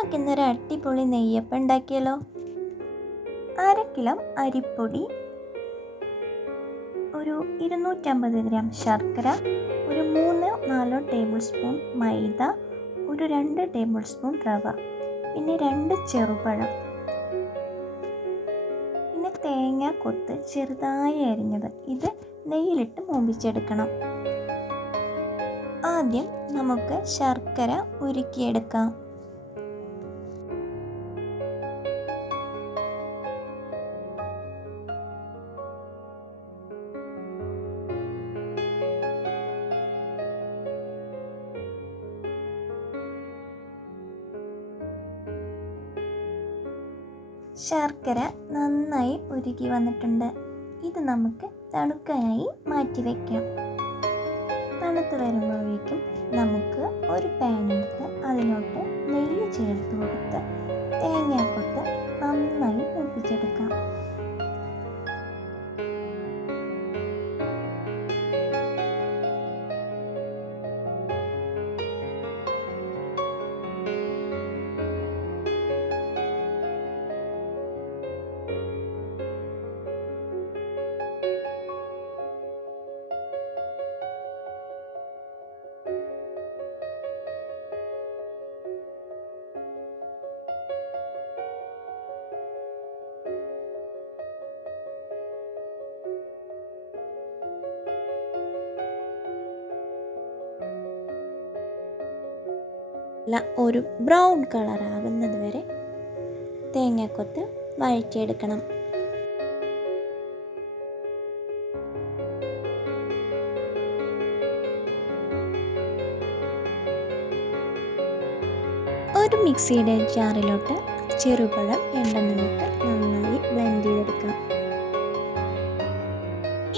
നമുക്കിന്നൊരു അടിപൊളി നെയ്യപ്പം ഉണ്ടാക്കിയാലോ. 1/2 കിലോ അരിപ്പൊടി, ഒരു 250 ഗ്രാം ശർക്കര, ഒരു 3-4 ടേബിൾ സ്പൂൺ മൈദ, ഒരു 2 ടേബിൾ സ്പൂൺ റവ, പിന്നെ 2 ചെറുപഴം, പിന്നെ തേങ്ങ കൊത്ത് ചെറുതായി അരിഞ്ഞത്. ഇത് നെയ്യിലിട്ട് മൂപ്പിച്ചെടുക്കണം. ആദ്യം നമുക്ക് ശർക്കര ഉരുക്കിയെടുക്കാം. ശർക്കര നന്നായി ഉരുകി വന്നിട്ടുണ്ട്. ഇത് നമുക്ക് തണുക്കാനായി മാറ്റി വയ്ക്കാം. തണുത്ത് വരുമ്പോഴേക്കും നമുക്ക് ഒരു പാൻ എടുത്ത് അതിലോട്ട് നെയ്യ് ചേർത്ത് കൊടുത്ത് തേങ്ങാക്കൊത്ത് നന്നായി മൂപ്പിച്ചെടുക്കാം. ഒരു ബ്രൗൺ കളർ ആകുന്നത് വരെ തേങ്ങാക്കൊത്ത് വഴറ്റിയെടുക്കണം. ഒരു മിക്സിയുടെ ജാറിലോട്ട് ചെറുപഴം രണ്ടെണ്ണമിട്ട് നന്നായി ബ്ലെൻഡ് ചെയ്തെടുക്കാം.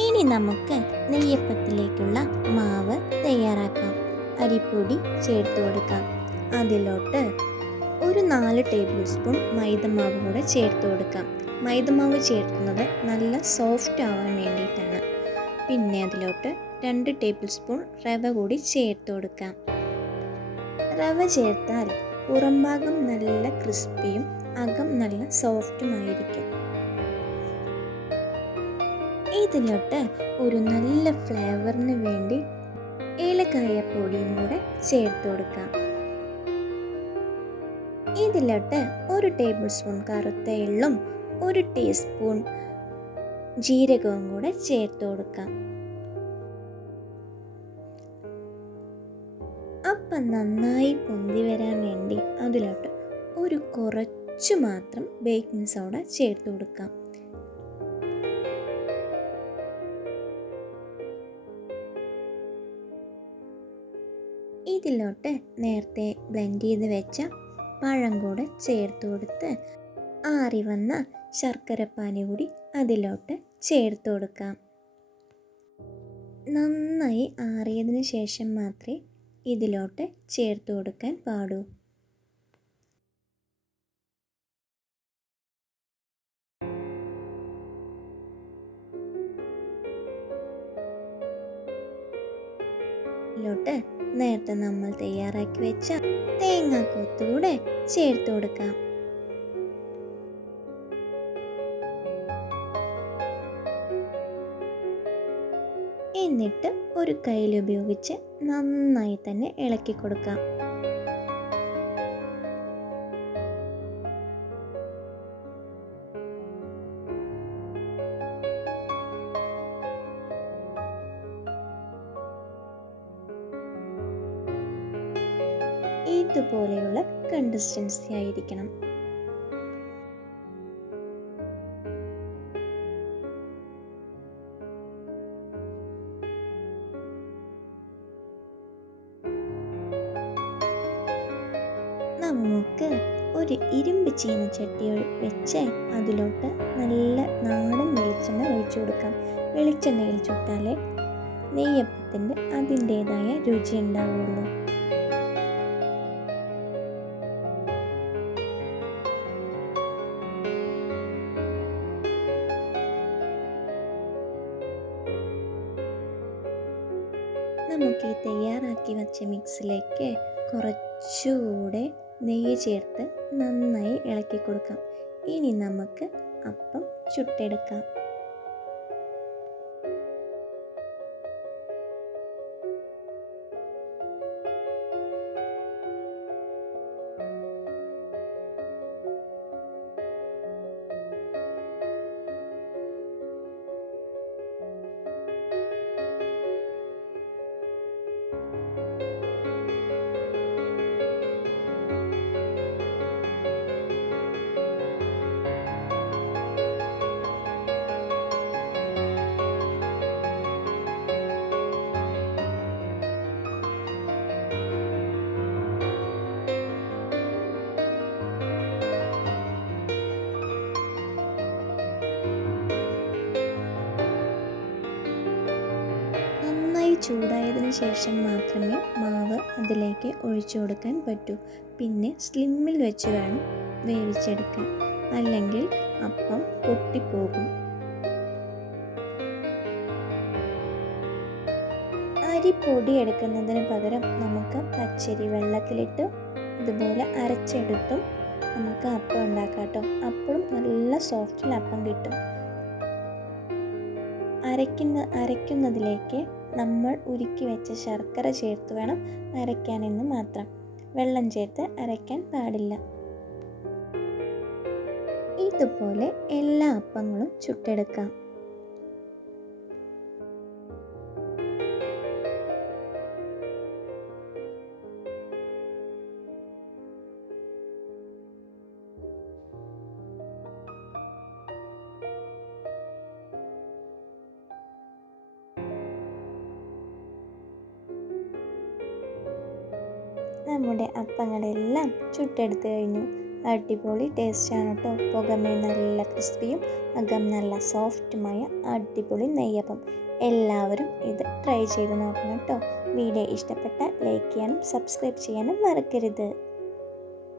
ഇനി നമുക്ക് നെയ്യപ്പത്തിലേക്കുള്ള മാവ് തയ്യാറാക്കാം. അരിപ്പൊടി ചേർത്ത് കൊടുക്കാം. അതിലോട്ട് ഒരു 4 ടേബിൾ സ്പൂൺ മൈദമാവ് കൂടെ ചേർത്ത് കൊടുക്കാം. മൈദമാവ് ചേർക്കുന്നത് നല്ല സോഫ്റ്റ് ആവാൻ വേണ്ടിയിട്ടാണ്. പിന്നെ അതിലോട്ട് 2 ടേബിൾ സ്പൂൺ റവ കൂടി ചേർത്ത് കൊടുക്കാം. റവ ചേർത്താൽ പുറം ഭാഗം നല്ല ക്രിസ്പിയും അകം നല്ല സോഫ്റ്റുമായിരിക്കും. ഇതിലോട്ട് ഒരു നല്ല ഫ്ലേവറിന് വേണ്ടി ഏലക്കായ പൊടിയും കൂടെ ചേർത്ത് കൊടുക്കാം. ഇതിലോട്ട് 1 ടേബിൾ സ്പൂൺ കറുത്ത എള്ളും 1 ടീസ്പൂൺ ജീരകവും കൂടെ ചേർത്ത് കൊടുക്കാം. അപ്പം നന്നായി പൊന്തി വരാൻ വേണ്ടി അതിലോട്ട് ഒരു കുറച്ച് മാത്രം ബേക്കിംഗ് സോഡ ചേർത്ത് കൊടുക്കാം. ഇതിലോട്ട് നേരത്തെ ബ്ലെൻഡ് ചെയ്ത് വെച്ച പഴം കൂടെ ചേർത്ത് കൊടുത്ത് ആറി വന്ന ശർക്കരപ്പാനി കൂടി അതിലോട്ട് ചേർത്ത് കൊടുക്കാം. നന്നായി ആറിയതിന് ശേഷം മാത്രമേ ഇതിലോട്ട് ചേർത്ത് കൊടുക്കാൻ പാടൂ. ഇതിലോട്ട് നേരത്തെ നമ്മൾ തയ്യാറാക്കി വെച്ച തേങ്ങാക്കൊത്തുകൂടെ ചേർത്ത് കൊടുക്കാം. എന്നിട്ട് ഒരു കയ്യിൽ ഉപയോഗിച്ച് നന്നായി തന്നെ ഇളക്കി കൊടുക്കാം. ഇതുപോലെയുള്ള കൺസിസ്റ്റൻസി ആയിരിക്കണം. നമുക്ക് ഒരു ഇരുമ്പ് ചീനച്ചട്ടി വെച്ച് അതിലോട്ട് നല്ല നാടൻ വെളിച്ചെണ്ണ ഒഴിച്ചു കൊടുക്കാം. വെളിച്ചെണ്ണയിൽ ചുട്ടാലേ നെയ്യപ്പത്തിൻ്റെ അതിൻ്റേതായ രുചി ഉണ്ടാവുള്ളൂ. നമുക്ക് ഈ തയ്യാറാക്കി വെച്ച മിക്സിലേക്ക് കുറച്ചുകൂടെ നെയ്യ് ചേർത്ത് നന്നായി ഇളക്കി കൊടുക്കാം. ഇനി നമുക്ക് അപ്പം ചുട്ടെടുക്കാം. നന്നായി ചൂടായതിനു ശേഷം മാത്രമേ മാവ് അതിലേക്ക് ഒഴിച്ചു കൊടുക്കാൻ പറ്റൂ. പിന്നെ സ്ലിമ്മിൽ വെച്ച് വേണം വേവിച്ചെടുക്കാൻ, അല്ലെങ്കിൽ അപ്പം പൊട്ടിപ്പോകും. അരി പൊടി എടുക്കുന്നതിന് പകരം നമുക്ക് പച്ചരി വെള്ളത്തിലിട്ട് ഇതുപോലെ അരച്ചെടുത്തും നമുക്ക് അപ്പം ഉണ്ടാക്കാം കേട്ടോ. അപ്പോഴും നല്ല സോഫ്റ്റിൽ അപ്പം കിട്ടും. അരയ്ക്കുന്നതിലേക്ക് നമ്മൾ ഉരുക്കി വെച്ച ശർക്കര ചേർത്ത് വേണം അരയ്ക്കാനെന്ന് മാത്രം. വെള്ളം ചേർത്ത് അരയ്ക്കാൻ പാടില്ല. ഇതുപോലെ എല്ലാ അപ്പങ്ങളും ചുട്ടെടുക്കാം. നമ്മുടെ അപ്പങ്ങളെല്ലാം ചുട്ടെടുത്ത് കഴിഞ്ഞു. അടിപൊളി ടേസ്റ്റാണ് കേട്ടോ. പുറമേ നല്ല ക്രിസ്പിയും അകം നല്ല സോഫ്റ്റുമായ അടിപൊളി നെയ്യപ്പം. എല്ലാവരും ഇത് ട്രൈ ചെയ്ത് നോക്കണം കേട്ടോ. വീഡിയോ ഇഷ്ടപ്പെട്ടാൽ ലൈക്ക് ചെയ്യാനും സബ്സ്ക്രൈബ് ചെയ്യാനും മറക്കരുത്.